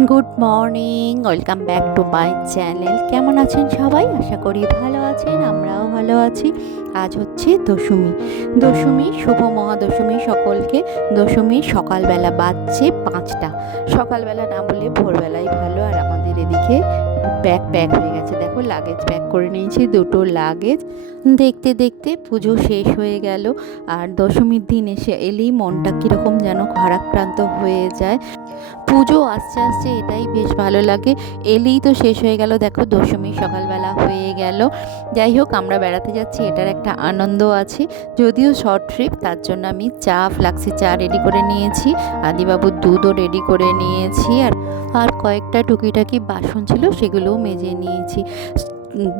Good morning, welcome back to my channel. কেমন আছেন সবাই? আশা করি ভালো আছেন, আমরাও ভালো আছি। আজ হচ্ছে দশমী, শুভ মহাদশমী সকলকে। দশমীর সকালবেলা বাজছে 5টা। সকালবেলা না বলে ভোরবেলাই ভালো। আর আমাদের এদিকে প্যাক হয়ে গেছে, দেখো লাগেজ প্যাক করে নিয়েছি, 2টো লাগেজ। দেখতে দেখতে পুজো শেষ হয়ে গেল। আর দশমীর দিন এলেই মনটা কীরকম যেন ভারাক্রান্ত হয়ে যায়। পুজো আসছে আসছে এটাই বেশ ভালো লাগে। এলেই তো শেষ হয়ে গেল, দেখো দশমী সকালবেলা হয়ে গেল। যাই হোক, আমরা বেড়াতে যাচ্ছি, এটার একটা আনন্দ আছে। যদিও শর্ট ট্রিপ, তার জন্য আমি ফ্লাক্সি চা রেডি করে নিয়েছি, আদিবাবুর দুধও রেডি করে নিয়েছি, আর কয়েকটা টুকিটাকি বাসন ছিল সেগুলোও মেজে নিয়েছি।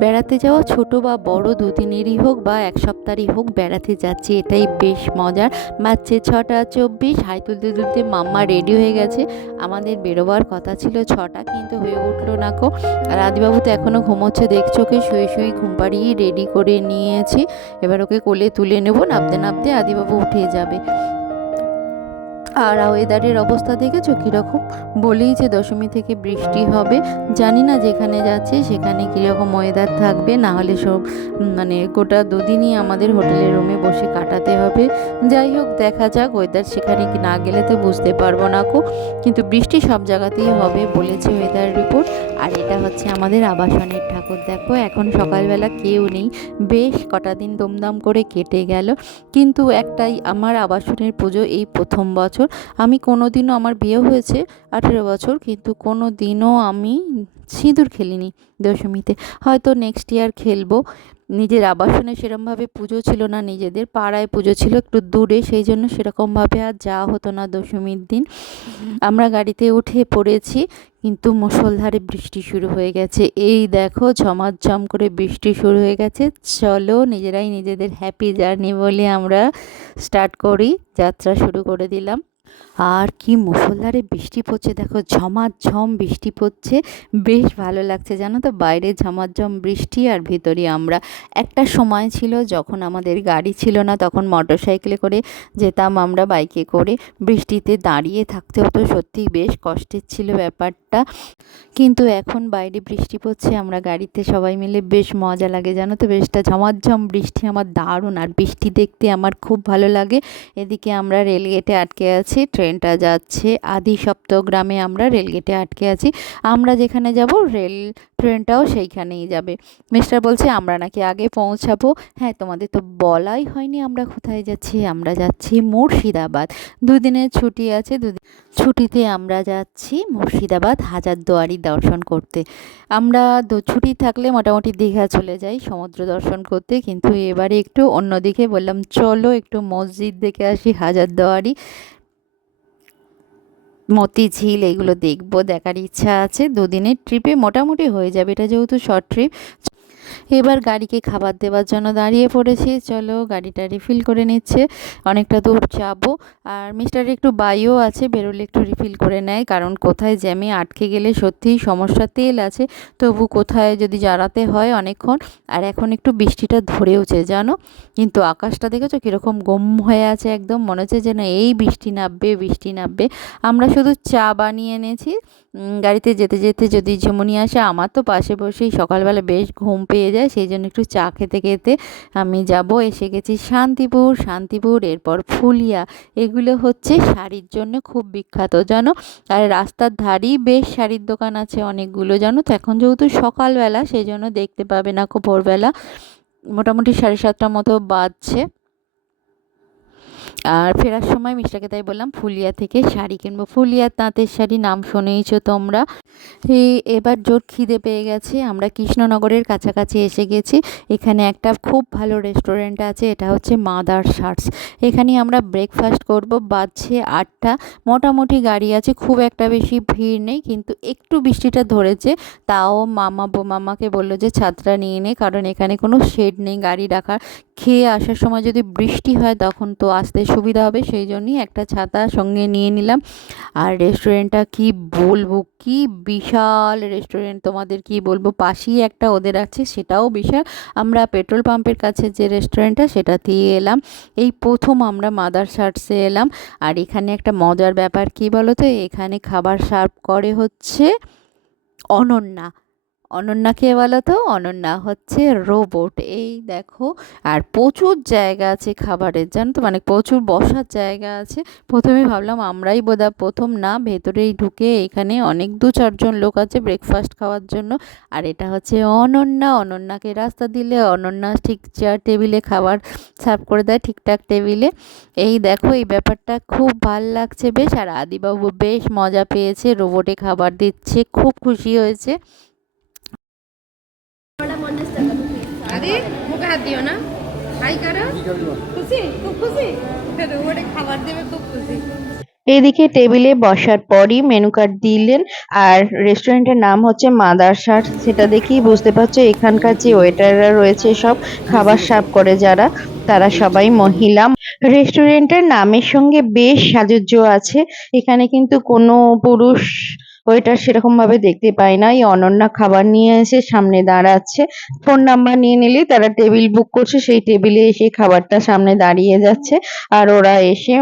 বেড়াতে যাওয়া ছোট বা বড় দুদিনেরই হোক বা এক সপ্তাহেরই হোক, বেড়াতে যাচ্ছি এটাই বেশ মজার। বাজছে 6:24। হাই তুলতে তুলতে মাম্মা রেডি হয়ে গেছে। আমাদের বেরোবার কথা ছিল 6টা, কিন্তু হয়ে উঠলো না কো। আর আদিবাবু তো এখনও ঘুমোচ্ছে, দেখছো, ওকে শুয়ে শুয়ে ঘুম পাড়িয়ে রেডি করে নিয়েছি। এবার ওকে কোলে তুলে নেবো, নাবতে নাবতে আদিবাবু উঠে যাবে। আর ওয়েদারের অবস্থা দেখেছো কীরকম? বলেই যে দশমী থেকে বৃষ্টি হবে। জানি না যেখানে যাচ্ছে সেখানে কীরকম ওয়েদার থাকবে, না হলে সব গোটা দুদিনই আমাদের হোটেলের রুমে বসে কাটাতে হবে। যাই হোক, দেখা যাক। ওয়েদার সেখানে কি না গেলে তো বুঝতে পারবো না কো, কিন্তু বৃষ্টি সব জায়গাতেই হবে বলেছে ওয়েদার রিপোর্ট। আর এটা হচ্ছে আমাদের আবাসনের ঠাকুর। দেখো এখন সকালবেলা কেউ নেই, বেশ কটা দিন দমদম করে কেটে গেল। কিন্তু একটাই, আমার আবাসনের পুজো এই প্রথম বছর। আমি কোনো দিনও, আমার বিয়ে হয়েছে 18 বছর, কিন্তু কোনো দিনও আমি সিঁদুর খেলিনি দশমীতে। হয়তো নেক্সট ইয়ার খেলবো। নিজের আবাসনে সেরকমভাবে পুজো ছিল না, নিজেদের পাড়ায় পুজো ছিল একটু দূরে, সেই জন্য সেরকমভাবে আর যাওয়া হতো না দশমীর দিন। আমরা গাড়িতে উঠে পড়েছি, কিন্তু মুষলধারে বৃষ্টি শুরু হয়ে গেছে। এই দেখো, ঝমাঝম করে বৃষ্টি শুরু হয়ে গেছে। চলো নিজেরাই নিজেদের হ্যাপি জার্নি বলে আমরা স্টার্ট করি, যাত্রা শুরু করে দিলাম। আর কি মুষলধারে বৃষ্টি পড়ছে, দেখো ঝমাঝম বৃষ্টি পড়ছে, বেশ ভালো লাগছে জানো তো। বাইরে ঝমাঝম বৃষ্টি আর ভিতরে আমরা। একটা সময় ছিল যখন আমাদের গাড়ি ছিল না, তখন মোটর সাইকেলে করে যেতাম আমরা, বাইকে করে। বৃষ্টিতে দাঁড়িয়ে থাকতে হতো, সত্যিই বেশ কষ্টের ছিল ব্যাপারটা। কিন্তু এখন বাইরে বৃষ্টি পড়ছে, আমরা গাড়িতে সবাই মিলে বেশ মজা লাগে জানো তো। বেশটা ঝমাঝম বৃষ্টি আমার দারুণ, আর বৃষ্টি দেখতে আমার খুব ভালো লাগে। এদিকে আমরা রেলগেটে আটকে আছি, ট্রেনটা যাচ্ছে আদি সপ্তগ্রামে, আমরা রেলগেটে আটকে আছি। আমরা যেখানে যাব ট্রেনটাও সেইখানেই যাবে। মিস্টার বলছে আমরা নাকি আগে পৌঁছাবো। হ্যাঁ, তোমাদের তো বলাই হয়নি আমরা কোথায় যাচ্ছি। আমরা যাচ্ছি মুর্শিদাবাদ। দুদিনের ছুটি আছে, ছুটিতে আমরা যাচ্ছি মুর্শিদাবাদ হাজারদুয়ারি দর্শন করতে। আমরা ছুটি থাকলে মোটামুটি দীঘা চলে যাই সমুদ্র দর্শন করতে, কিন্তু এবারে একটু অন্যদিকে বললাম, চলো একটু মসজিদ দেখে আসি, হাজারদুয়ারি, মতিঝিল, এগুলো দেখবো, দেখার ইচ্ছা আছে। দুদিনের ট্রিপে মোটামুটি হয়ে যাবে, এটা যেহেতু শর্ট ট্রিপ। এবার গাড়িকে খাবার দেওয়ার জন্য দাঁড়িয়ে পড়েছি, চলো গাড়িটা রিফিল করে নিচ্ছে, অনেকটা দূর যাব। আর মিস্টার একটু বাইও আছে, বেরোলে একটু রিফিল করে নেয়, কারণ কোথায় জ্যামে আটকে গেলে সত্যিই সমস্যা। তেল আছে, তবু কোথায় যদি জারাতে হয় অনেকক্ষণ। আর এখন একটু বৃষ্টিটা ধরেওছে জানো, কিন্তু আকাশটা দেখেছো কীরকম গম হয়ে আছে, একদম মনে হচ্ছে যেন এই বৃষ্টি নামবে। আমরা শুধু চা বানিয়ে এনেছি। গাড়িতে যেতে যেতে যদি ঝুমুনি আসে, আমার তো পাশে বসেই সকালবেলা বেশ ঘুম পেয়ে যায়, সেই জন্য একটু চা খেতে খেতে আমি যাব। এসে গেছি শান্তিপুর, এরপর ফুলিয়া। এগুলো হচ্ছে শাড়ির জন্য খুব বিখ্যাত জানো। আর রাস্তার ধারেই বেশ শাড়ির দোকান আছে অনেকগুলো জানো তো। এখন যেহেতু সকালবেলা, সেই জন্য দেখতে পাবে না খুব ভোরবেলা, মোটামুটি 7:30 মতো বাজছে। আর ফেরার সময় মিস্টারকে তাই বললাম ফুলিয়া থেকে শাড়ি কিনবো। ফুলিয়া তাঁতের শাড়ি নাম শুনেইছো তোমরা। এবার জোর খিদে পেয়ে গেছে, আমরা কৃষ্ণনগরের কাছাকাছি এসে গেছি। এখানে একটা খুব ভালো রেস্টুরেন্ট আছে, এটা হচ্ছে মাদার শার্টস। এখানে আমরা ব্রেকফাস্ট করব। বাজছে 8টা, মোটামুটি গাড়ি আছে, খুব একটা বেশি ভিড় নেই, কিন্তু একটু বৃষ্টিটা ধরেছে। তাও মামাকে বললো যে ছাত্রা নিয়ে নে, কারণ এখানে কোনো শেড নেই গাড়ি রাখার। খেয়ে আসার সময় যদি বৃষ্টি হয় তখন তো আসতে সুবিধা হবে, সেই জন্যই একটা ছাতা সঙ্গে নিয়ে নিলাম। আর রেস্টুরেন্টটা কি বলবো, কি বিশাল রেস্টুরেন্ট, তোমাদের কি বলবো, পাশেই একটা ওদের আছে, সেটাও বিশাল। আমরা পেট্রোল পাম্পের কাছে যে রেস্টুরেন্টটা সেটাতেই এলাম, এই প্রথম আমরা মাদার শার্টসে এলাম। আর এখানে একটা মজার ব্যাপার কি বলো তো, এখানে খাবার সার্ভ করে হচ্ছে অনন্যা। অনন্যা কে বলো তো, অনন্যা হচ্ছে রোবট, এই দেখো। আর প্রচুর জায়গা আছে খাবারের, জানো তো, মানে প্রচুর বসার জায়গা আছে। প্রথমে ভাবলাম আমরাই বোধহয় প্রথম, না, ভেতরেই ঢুকে এখানে অনেক 2-4 জন লোক আছে ব্রেকফাস্ট খাওয়ার জন্য। আর এটা হচ্ছে অনন্যা, অনন্যাকে রাস্তা দিলে অনন্যা ঠিক চেয়ার টেবিলে খাবার সার্ভ করে দেয় ঠিকঠাক টেবিলে। এই দেখো, এই ব্যাপারটা খুব ভাল লাগছে বেশ। আর আদিবাবু বেশ মজা পেয়েছে, রোবটে খাবার দিচ্ছে, খুব খুশি হয়েছে। আরে মুখে হাত দিও না, হাই করো। খুশি, খুব খুশি, রোবটে খাবার দেবে, খুব খুশি। এদিকে টেবিলে বসার পরই মেনু কার্ড দিলেন। আর রেস্টুরেন্টের নাম হচ্ছে মাদার শার্ট, সেটা দেখেই বুঝতে পারছো এখানকার যে ওয়েটাররা রয়েছে সব খাবার সার্ভ করে যারা, তারা সবাই মহিলা। রেস্টুরেন্টের নামের সঙ্গে বেশ সাজুজ্য আছে। এখানে কিন্তু কোনো পুরুষ ওয়েটার সেরকম ভাবে দেখতে পাই না। এই অনন্যা খাবার নিয়ে এসে সামনে দাঁড়াচ্ছে, ফোন নাম্বার নিয়ে নিলেই তারা টেবিল বুক করছে, সেই টেবিলে এসে খাবারটা সামনে দাঁড়িয়ে যাচ্ছে। আর ওরা এসে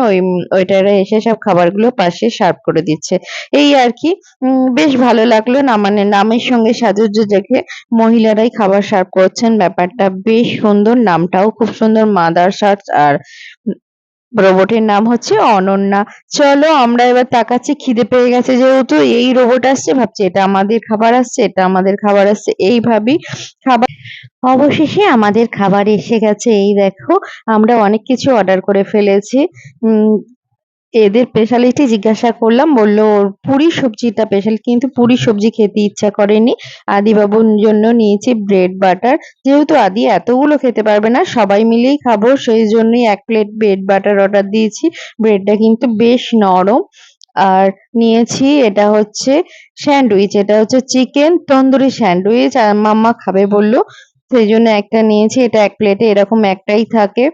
ওয়েটাররা এসে সব খাবারগুলো পাশে সার্ভ করে দিচ্ছে, এই আর কি। বেশ ভালো লাগলো না, মানে নামের সঙ্গে সাজুজ্য দেখে মহিলারাই খাবার সার্ভ করছেন, ব্যাপারটা বেশ সুন্দর। নামটাও খুব সুন্দর, মাদার শার্টস। আর রোবটের নাম হচ্ছে অনন্যা। চলো আমরা এবার তাকাচ্ছি, খিদে পেয়ে গেছে যেহেতু, এই রোবট আসছে ভাবছি এটা আমাদের খাবার আসছে, এটা আমাদের খাবার আসছে, এইভাবেই খাবার। অবশেষে আমাদের খাবার এসে গেছে, এই দেখো। আমরা অনেক কিছু অর্ডার করে ফেলেছি। উম এদের স্পেশালিটি জিজ্ঞাসা করলাম, বললো পুরি সবজিটা স্পেশাল, কিন্তু পুরি সবজি খেতে ইচ্ছা করেনি। আদিবাবুর জন্য নিয়েছি ব্রেড বাটার, যেহেতু আদি এতগুলো খেতে পারবে না, সবাই মিলেই খাবো, সেই জন্যই 1 প্লেট ব্রেড বাটার অর্ডার দিয়েছি। ব্রেডটা কিন্তু বেশ নরম। আর নিয়েছি এটা হচ্ছে স্যান্ডউইচ, এটা হচ্ছে চিকেন তন্দুরি স্যান্ডউইচ, আর মাম্মা খাবে বললো, সেই জন্য একটা নিয়েছি। এটা 1 প্লেটে এরকম একটাই থাকে।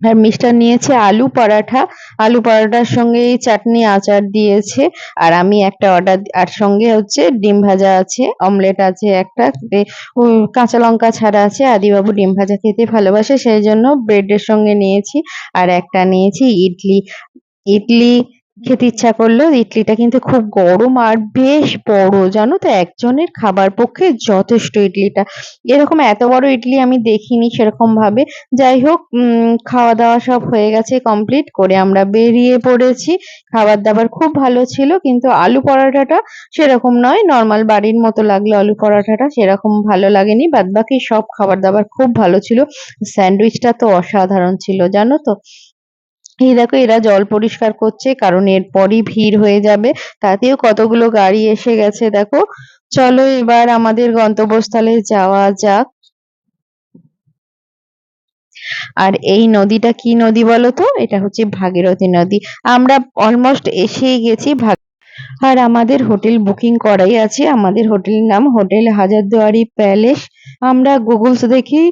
আর মিষ্টার নিয়েছে আলু পরাঠা, আলু পরাঠার সঙ্গে এই চাটনি আচার দিয়েছে। আর আমি একটা অর্ডার, আর সঙ্গে হচ্ছে ডিম ভাজা আছে, অমলেট আছে একটা, কাঁচা লঙ্কা ছাড়া আছে। আদিবাবু ডিম ভাজা খেতে ভালোবাসে, সেই জন্য ব্রেডের সঙ্গে নিয়েছি। আর একটা নিয়েছি ইডলি। ইডলি খেতে ইচ্ছা করলো, ইডলিটা কিন্তু খুব গরম আর বেশ বড়, জানো তো, একজনের খাবার পক্ষে যথেষ্ট ইডলিটা। এরকম এত বড় ইডলি আমি দেখিনি সেরকম ভাবে। যাই হোক, খাওয়া দাওয়া সব হয়ে গেছে, কমপ্লিট করে আমরা বেরিয়ে পড়েছি। খাবার দাবার খুব ভালো ছিল, কিন্তু আলু পরাঠাটা সেরকম নয়, নর্মাল বাড়ির মতো লাগলো আলু পরাঠাটা, সেরকম ভালো লাগেনি। বাদবাকি সব খাবার দাবার খুব ভালো ছিল। স্যান্ডউইচটা তো অসাধারণ ছিল, জানো তো। এই দেখো, এরা জল পরিষ্কার করছে, কারণ এরপরই ভিড় হয়ে যাবে। তাতেও কতগুলো গাড়ি এসে গেছে দেখো। চলো এবার আমাদের গন্তব্যস্থলে যাওয়া যাক। আর এই নদীটা কি নদী বলো তো, এটা হচ্ছে ভাগীরথী নদী। আমরা অলমোস্ট এসেই গেছি। আর আমাদের হোটেল বুকিং করাই আছে, আমাদের হোটেলের নাম হোটেল হাজারদুয়ারি প্যালেস। আমরা গুগলস দেখি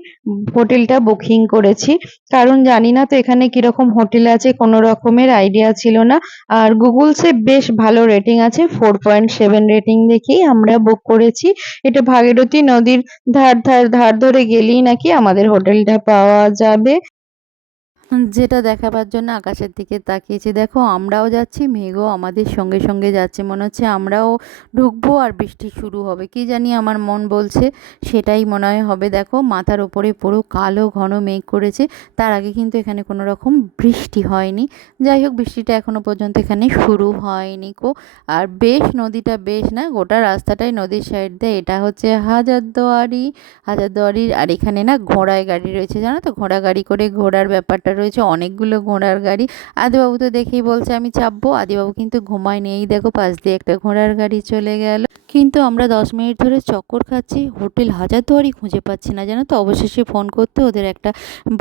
হোটেলটা বুকিং করেছি, কারণ জানি না তো এখানে কিরকম হোটেল আছে, কোনো রকমের আইডিয়া ছিল না। আর গুগলসে বেশ ভালো রেটিং আছে, 4.7 রেটিং দেখেই আমরা বুক করেছি। এটা ভাগীরথী নদীর ধার ধার ধার ধরে গেলেই নাকি আমাদের হোটেলটা পাওয়া যাবে। যেটা দেখাবার জন্য আকাশের দিকে তাকিয়েছি, দেখো আমরাও যাচ্ছি, মেঘও আমাদের সঙ্গে সঙ্গে যাচ্ছে, মনে হচ্ছে আমরাও ঢুকবো আর বৃষ্টি শুরু হবে, কি জানি আমার মন বলছে সেটাই মনে হয় হবে। দেখো মাথার ওপরে পুরো কালো ঘন মেঘ করেছে, তার আগে কিন্তু এখানে কোনো রকম বৃষ্টি হয়নি। যাই হোক, বৃষ্টিটা এখনো পর্যন্ত এখানে শুরু হয়নি কো। আর বেশ নদীটা বেশ, না, গোটা রাস্তাটাই নদীর সাইড দিয়ে। এটা হচ্ছে হাজারদুয়ারি, হাজারদুয়ারির। আর এখানে না ঘোড়ায় গাড়ি রয়েছে, জানো তো, ঘোড়া গাড়ি করে ঘোড়ার ব্যাপারটা রয়েছে, অনেকগুলো ঘোড়ার গাড়ি। আদিবাবু তো দেখেই বলছে আমি চাপবো, আদিবাবু কিন্তু ঘুমায়নি। এই দেখো পাশ দিয়ে একটা ঘোড়ার গাড়ি চলে গেল। কিন্তু আমরা 10 মিনিট ধরে চক্কর খাচ্ছি, হোটেল হাজারদুয়ারি খুঁজে পাচ্ছি না, জানো তো। অবশেষে ফোন করতে ওদের একটা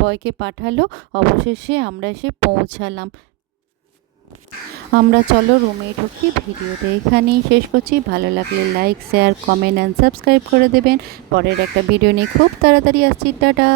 বয়কে পাঠালো, অবশেষে আমরা এসে পৌঁছালাম। আমরা চলো রুমে ঢুকি। ভিডিওটা এখানেই শেষ করছি, ভালো লাগলে like, share, comment and subscribe করে দেবেন। পরের একটা ভিডিও নিয়ে খুব তাড়াতাড়ি আসছি, টাটা।